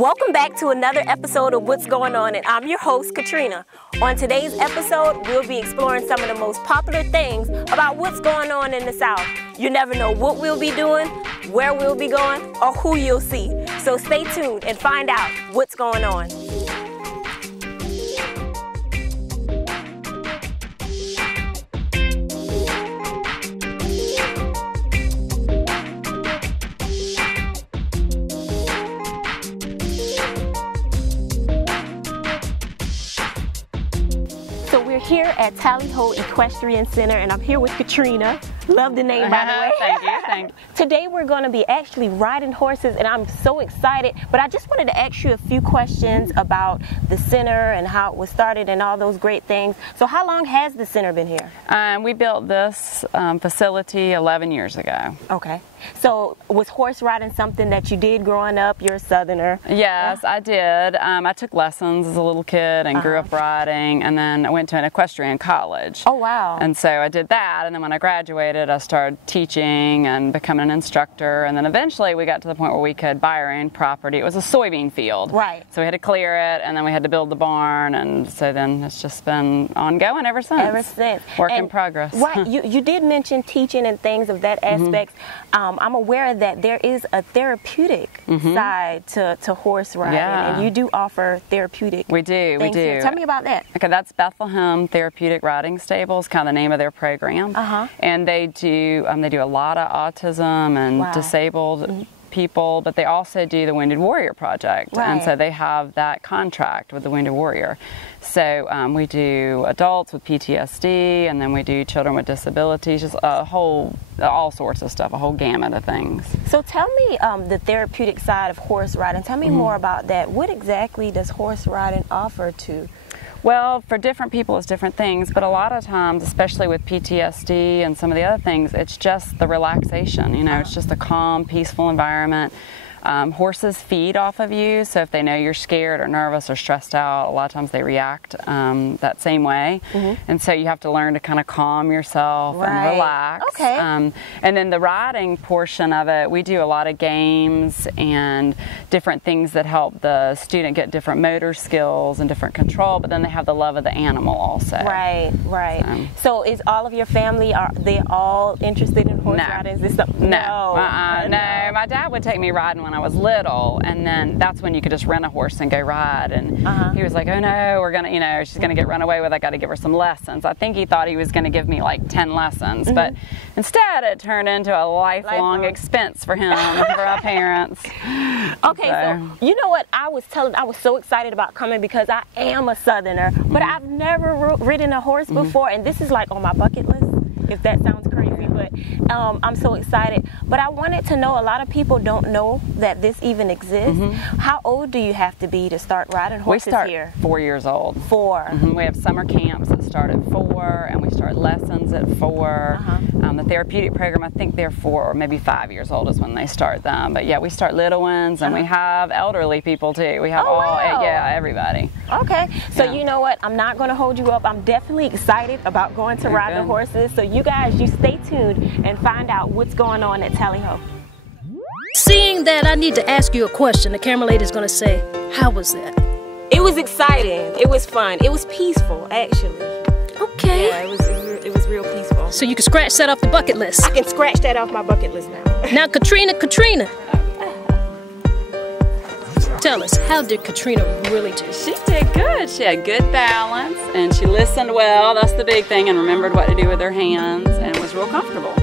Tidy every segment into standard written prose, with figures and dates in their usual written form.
Welcome back to another episode of What's Going On, and I'm your host, Katrina. On today's episode, we'll be exploring some of the most popular things about what's going on in the South. You never know what we'll be doing, where we'll be going, or who you'll see. So stay tuned and find out what's going on. Here at Tally Ho Equestrian Center, and I'm here with Katrina. Love the name, by the way. Thank you, thank you. Today we're going to be actually riding horses, and I'm so excited. But I just wanted to ask you a few questions about the center and how it was started and all those great things. So how long has the center been here? We built this facility 11 years ago. Okay. So was horse riding something that you did growing up? You're a Southerner. Yes, I did. I took lessons as a little kid and grew up riding, and then I went to an equestrian college. Oh, wow. And so I did that, and then when I graduated, I started teaching and becoming an instructor, and then eventually we got to the point where we could buy our own property. It was a soybean field. Right. So we had to clear it, and then we had to build the barn, and so then it's just been ongoing ever since. Ever since. Work in progress. Right. You did mention teaching and things of that aspect. I'm aware that there is a therapeutic side to horse riding, and you do offer therapeutic We do. Here. Tell me about that. Okay, that's Bethlehem Therapeutic Riding Stables, kind of the name of their program. And they do a lot of autism and disabled people, but they also do the Wounded Warrior Project, and so they have that contract with the Wounded Warrior. So we do adults with PTSD, and then we do children with disabilities, just all sorts of stuff, a whole gamut of things. So tell me the therapeutic side of horse riding. Tell me more about that. What exactly does horse riding offer to? Well, for different people, it's different things, but a lot of times, especially with PTSD and some of the other things, it's just the relaxation. You know, it's just a calm, peaceful environment. Horses feed off of you, so if they know you're scared or nervous or stressed out, a lot of times they react that same way. And so you have to learn to kind of calm yourself and relax. Okay. And then the riding portion of it, we do a lot of games and different things that help the student get different motor skills and different control, but then they have the love of the animal also. Right. So is all of your family, are they all interested in horse riding? Is this something? No. No. My dad would take me riding when I was little, and then that's when you could just rent a horse and go ride, and he was like, oh no, we're gonna, she's gonna get run away with, I gotta give her some lessons. I think he thought he was gonna give me like 10 lessons, but instead it turned into a lifelong expense for him and for our parents. Okay, so you know what, I was so excited about coming because I am a Southerner, but I've never ridden a horse before, and this is like on my bucket list, if that sounds crazy, but I'm so excited. But I wanted to know, a lot of people don't know that this even exists. How old do you have to be to start riding horses here? We start 4 years old. 4. We have summer camps that start at 4, and we start lessons at 4. The therapeutic program, I think they're 4 or maybe 5 years old is when they start them. But yeah, we start little ones, and we have elderly people too. We have everybody. Okay, so you know what? I'm not going to hold you up. I'm definitely excited about going to ride the horses. So you guys, you stay tuned and find out what's going on at Tally Ho. Seeing that, I need to ask you a question. The camera lady's going to say, how was that? It was exciting. It was fun. It was peaceful, actually. Okay. Yeah, it was real peaceful. So you can scratch that off the bucket list. I can scratch that off my bucket list now. Now, Katrina. Tell us, how did Katrina really do? She did good. She had good balance, and she listened well. That's the big thing, and remembered what to do with her hands, and was real comfortable.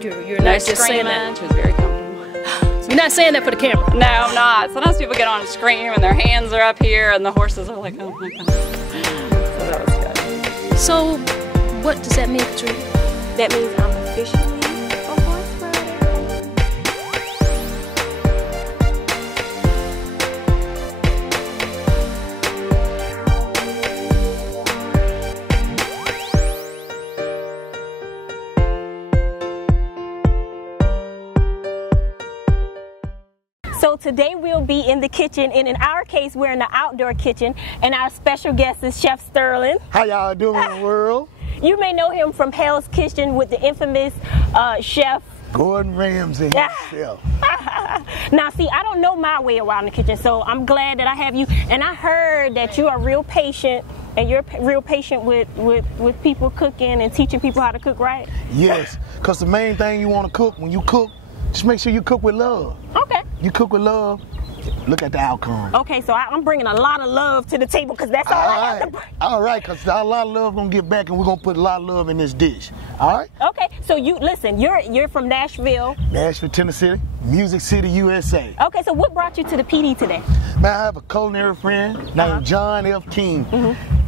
You're not just saying that. She was very comfortable. You're not saying that for the camera. No, I'm not. Sometimes people get on and scream, and their hands are up here, and the horses are like, oh my God. So that was good. So, what does that mean, Katrina? That means I'm officially a horse rider. So today we'll be in the kitchen, and in our case we're in the outdoor kitchen, and our special guest is Chef Sterling. How y'all doing, world? You may know him from Hell's Kitchen with the infamous chef Gordon Ramsay himself. Now, see, I don't know my way around the kitchen, so I'm glad that I have you. And I heard that you are real patient, and you're real patient with people cooking and teaching people how to cook right. Yes, because the main thing you want to cook, when you cook, just make sure you cook with love. Okay. You cook with love, look at the outcome. Okay, so I'm bringing a lot of love to the table because that's all I have to bring. All right, because a lot of love going to get back, and we're going to put a lot of love in this dish. All right? Okay, so listen, you're from Nashville. Nashville, Tennessee, Music City, USA. Okay, so what brought you to the PD today? Man, I have a culinary friend named John F. King.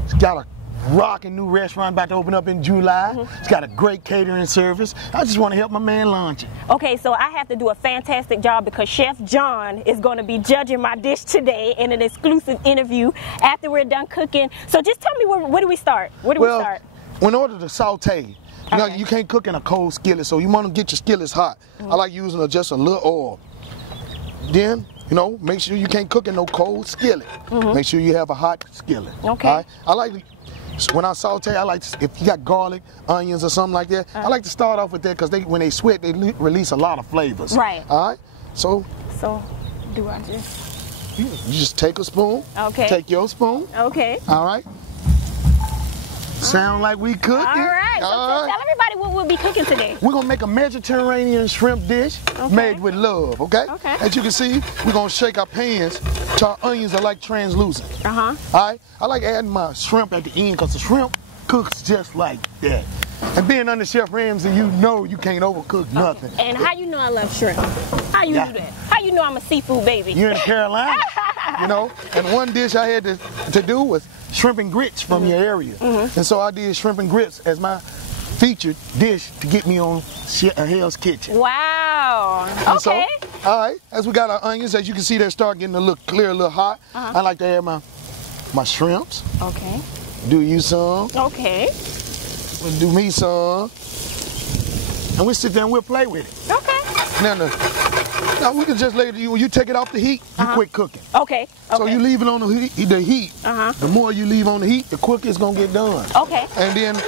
He's got a rocking new restaurant about to open up in July. He's got a great catering service. I just want to help my man launch it. Okay, so I have to do a fantastic job because Chef John is going to be judging my dish today in an exclusive interview after we're done cooking. So just tell me, where do we start? Where do we start? In order to saute, you know, you can't cook in a cold skillet, so you want to get your skillets hot. I like using just a little oil. Then, you know, make sure you can't cook in no cold skillet. Make sure you have a hot skillet. Okay. All right? I like to, when I saute, I like to, if you got garlic, onions, or something like that, I like to start off with that because when they sweat, they release a lot of flavors. Right. All right? So do I just? You just take a spoon. Okay. Take your spoon. Okay. All right. Sound like we cooking. All right. So tell everybody what we'll be cooking today. We're going to make a Mediterranean shrimp dish made with love, okay? Okay. As you can see, we're going to shake our pans till our onions are like translucent. All right? I like adding my shrimp at the end because the shrimp cooks just like that. And being under Chef Ramsay, you know you can't overcook nothing. And how you know I love shrimp? How you do that? How you know I'm a seafood baby? You're in Carolina, you know? And one dish I had to do was shrimp and grits from your area. And so I did shrimp and grits as my featured dish to get me on Hell's Kitchen. Wow. And so, all right, as we got our onions, as you can see, they start getting a little clear, a little hot. I like to add my shrimps. Okay. Do you some? Okay. We'll do me some. And we sit there and we'll play with it. Okay. Now we can just let it, when you take it off the heat, you quit cooking. Okay. So you leave it on the heat. The more you leave on the heat, the quicker it's gonna get done. Okay. And then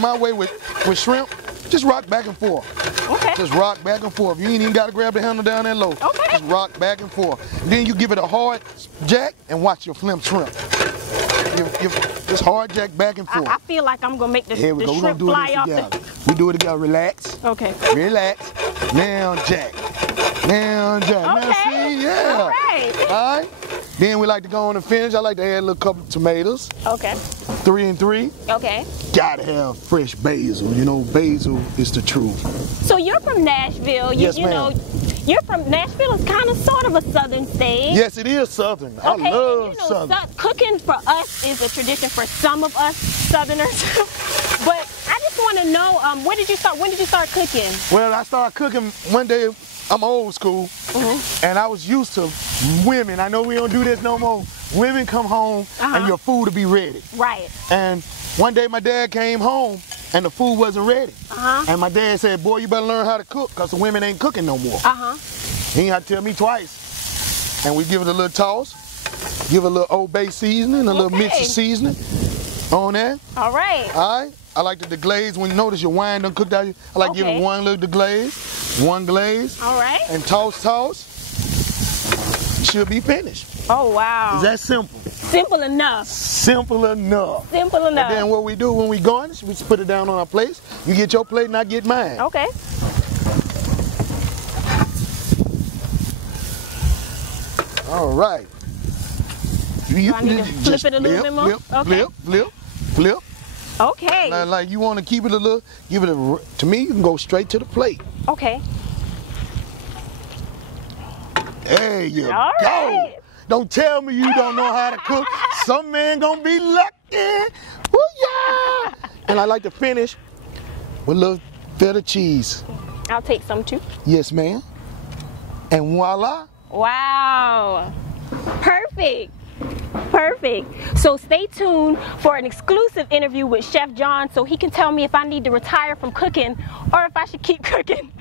my way with shrimp, just rock back and forth. Okay. Just rock back and forth. You ain't even gotta grab the handle down there low. Okay. Just rock back and forth. Then you give it a hard jack and watch your flimp shrimp. Just hard jack back and forth. I feel like I'm gonna make the Here we go. shrimp fly off the... We do it together. Relax. Okay. Relax. Now jack. Now jack. Okay. Now see, yeah. All right. All right. Then we like to go on and finish. I like to add a little couple of tomatoes. Okay. 3 and 3. Okay. Gotta have fresh basil. You know, basil is the truth. So you're from Nashville. Yes, you know, you're from Nashville is kind of sort of a southern state. Yes, it is southern. Okay. I love and, you know, southern. Cooking for us is a tradition for some of us southerners. But I just want to know, when did you start cooking? Well, I started cooking one day. I'm old school, and I was used to women. I know we don't do this no more. Women come home and your food will be ready. Right. And one day my dad came home and the food wasn't ready. And my dad said, boy, you better learn how to cook because the women ain't cooking no more. He ain't had to tell me twice. And we give it a little toss, give it a little Old Bay seasoning, a little mix of seasoning on there. All right. All right. I like the deglaze. When you notice your wine done cooked out, I like giving one little deglaze, one glaze. All right. And toss. Should be finished. Oh, wow. Is that simple? Simple enough. Simple enough. Simple enough. And then what we do when we garnish, we just put it down on our plates. You get your plate and I get mine. Okay. All right. Do I need to flip it a little bit more? Flip. Okay. Now, like you want to keep it a little, to me, you can go straight to the plate. Okay. There you go. Right. Don't tell me you don't know how to cook. Some man gonna be lucky. Woo yeah! And I like to finish with a little feta cheese. I'll take some too. Yes, ma'am. And voila. Wow. Perfect. Perfect. So stay tuned for an exclusive interview with Chef John so he can tell me if I need to retire from cooking or if I should keep cooking.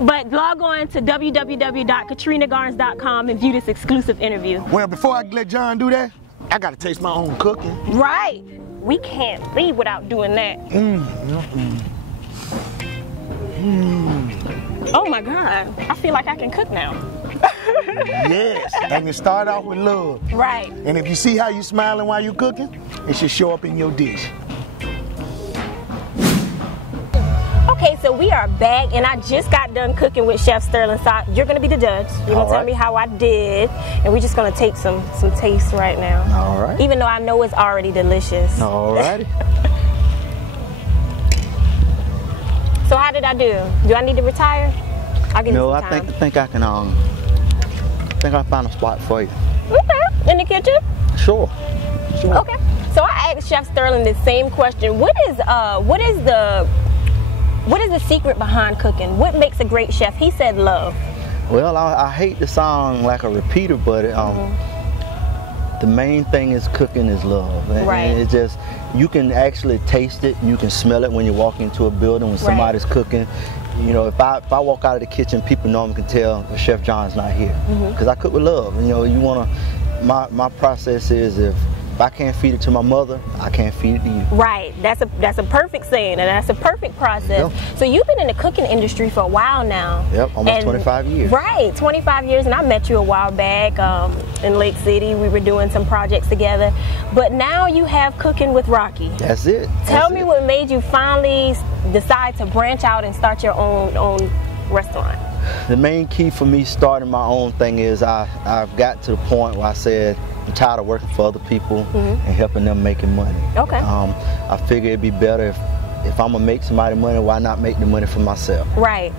But log on to www.katrinagarnes.com and view this exclusive interview. Well, before I let John do that, I gotta taste my own cooking. Right. We can't leave without doing that. Oh my God, I feel like I can cook now. Yes, and you start off with love. Right. And if you see how you smiling while you cooking, it should show up in your dish. Okay, so we are back, and I just got done cooking with Chef Sterling. So you're gonna be the judge. You're gonna tell me how I did, and we're just gonna take some taste right now. All right. Even though I know it's already delicious. All righty. So how did I do? Do I need to retire? I'll give you some time. I think I can. I think I found a spot for you. Okay, in the kitchen. Sure. Okay. So I asked Chef Sterling the same question. What is the secret behind cooking? What makes a great chef? He said love. Well, I hate to sound like a repeater, but the main thing is cooking is love. Right. And it's just, you can actually taste it, you can smell it when you walk into a building when somebody's cooking. You know, if I walk out of the kitchen, people normally can tell Chef John's not here, because I cook with love. You know, you wanna. My process is if I can't feed it to my mother, I can't feed it to you. Right. That's a perfect saying, and that's a perfect process. Yep. So you've been in the cooking industry for a while now. Yep, almost 25 years. Right, 25 years, and I met you a while back in Lake City. We were doing some projects together, but now you have Cooking with Rocky. That's it. Tell me what made you finally decide to branch out and start your own restaurant. The main key for me starting my own thing is I've got to the point where I said, I'm tired of working for other people and helping them making money. Okay. I figure it'd be better if I'm gonna make somebody money, why not make the money for myself? Right.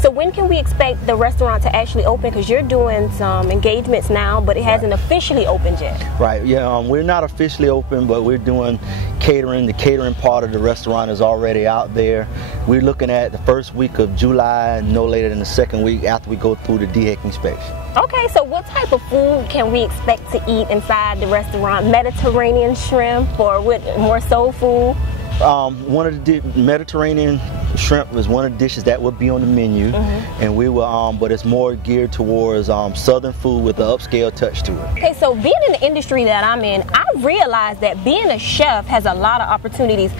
So when can we expect the restaurant to actually open? Because you're doing some engagements now, but it hasn't officially opened yet. Right. Yeah. We're not officially open, but we're doing catering. The catering part of the restaurant is already out there. We're looking at the first week of July, no later than the second week after we go through the DHEC inspection. Okay, so what type of food can we expect to eat inside the restaurant? Mediterranean shrimp, or what, more soul food? One of the Mediterranean shrimp is one of the dishes that will be on the menu, and we will, but it's more geared towards southern food with an upscale touch to it. Okay, so being in the industry that I'm in, I realized that being a chef has a lot of opportunities.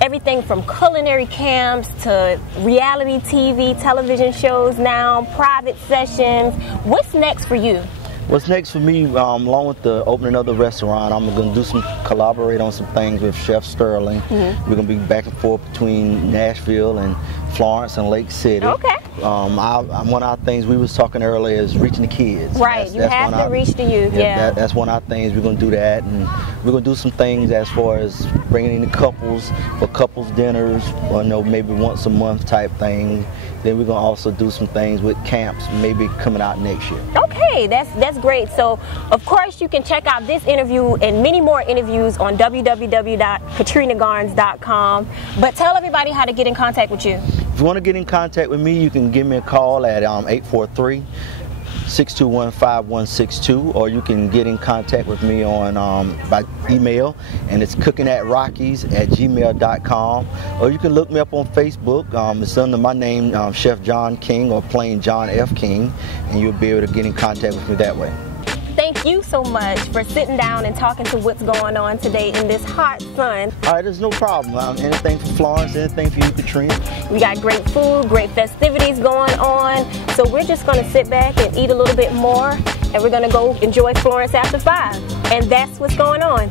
Everything from culinary camps to reality TV, television shows now, private sessions. What's next for you? What's next for me, along with the opening of the restaurant, I'm going to collaborate on some things with Chef Sterling. We're going to be back and forth between Nashville and Florence and Lake City. Okay. One of our things we was talking earlier is reaching the kids. Right, you have to reach the youth, yeah. That's one of our things. We're going to do that, and we're going to do some things as far as bringing in the couples for couples dinners, or maybe once a month type thing. Then we're going to also do some things with camps, maybe coming out next year. Okay, that's great. So, of course, you can check out this interview and many more interviews on www.katrinagarnes.com. But tell everybody how to get in contact with you. If you want to get in contact with me, you can give me a call at 843-621-5162, or you can get in contact with me on by email, and it's cookingatRockies@gmail.com, or you can look me up on Facebook. It's under my name, Chef John King, or plain John F. King, and you'll be able to get in contact with me that way. Thank you so much for sitting down and talking to what's going on today in this hot sun. All right, there's no problem. Anything for Florence, anything for you, Katrina. We got great food, great festivities going on. So we're just going to sit back and eat a little bit more, and we're going to go enjoy Florence after 5. And that's what's going on.